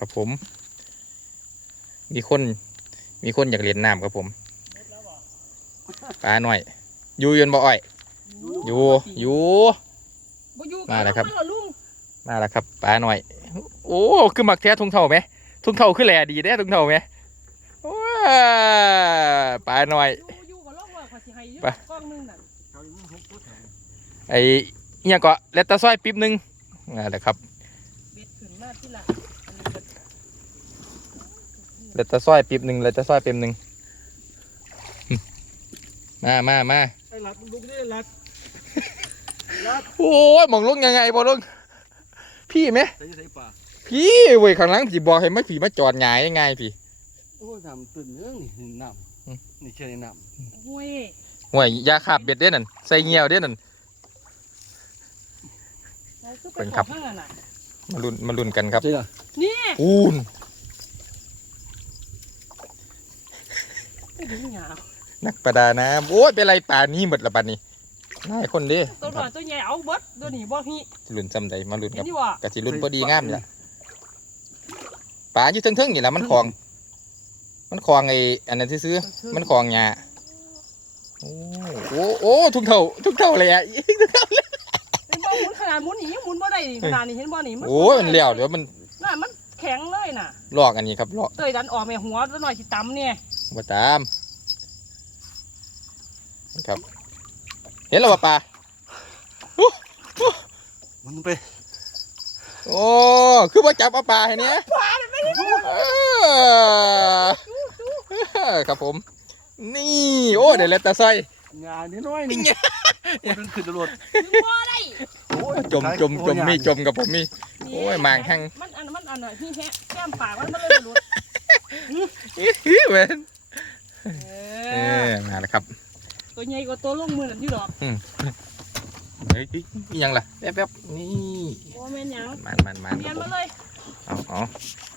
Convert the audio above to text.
ครับผมมีคนอยากเล่นน้ำครับผมปลาหน่อยอยู่ยืนบ่อ้อยอยู่มาแล้วครับมาแล้วครับปลาหน่อยโอ้คือหมักแท้ทุ่งเท่าไหมทุ่งเท่าคือแหล่ดีเด้ทุ่งเท่าไหมว้าปลาหน่อยไปไอ้เนี่ยก็เลตตาซ้อยปิ๊บนึงนั่นแหละครับเลตตาซ้อยปิ๊บนึงเลตตาซ้อยปิ๊บนึงมาไอ้หลัดลุกนี่หลัดโอ้ยมองลุงยังไงบอลุงพี่ไหมใส่ปลาพี่เว้ยข้างหลังพี่บอกให้ไม่ผีมาจอดหงายยังไงพี่โอ้น้ำตื่นเรื่องนี่น้ำนี่เชื่อน้ำห่วยยาขาบเบ็ดเด้นั่นใส่เงียวเด้นั่นเป็นครับมาลุ้นกันครับนี่อูนนักประดาน้ำโอ้ยเป็นไรป่านี้หมดละบัดนี้นายคนเด้ตัวหน่อยตัวใหญ่เอาเบิดตัวนี้บ่พี่ลุ้นจำใจมาลุ้นครับกะจิลุ้นพอดีงามนี่ละป่าอยู่เทิงๆนี่แหละมันคลองไอ้อันนั้นที่ซื้อมันคลองหญ้าโอ้ทุกเท่าเลยอ่ะเป็นบ่หมุนขนาดหมุนนี่หมุนบ่ได้นี่ขนาดนี้เห็นบ่นี่โอ้ยมันเลี้ยวเดี๋ยวมันน่ะมันแข็งเลยน่ะลอกอันนี้ครับลอกเตยดันออกแม่หัวตัวหน่อยสิตำเนี่ยมาตามครับเห็นแล้วป่ามันไปโอ้คือว่าจับปลาให้เนี้ยครับผมนี่โอ้เดี๋ยวเลตตาไซงานนิดหน่อยนี่มันขึ้นตลอดจมมีจมกับผมมีโอ้ยมางแห้งมันอันที่แก้มปากมันเลยหลุดเว้นมาแล้วครับตัวใหญ่กว่าตัวลงมือนั่นที่ดอกเฮ้ยยังล่ะแป๊บนี่โอ้แม่นยังมันเรียนมาเลยเอา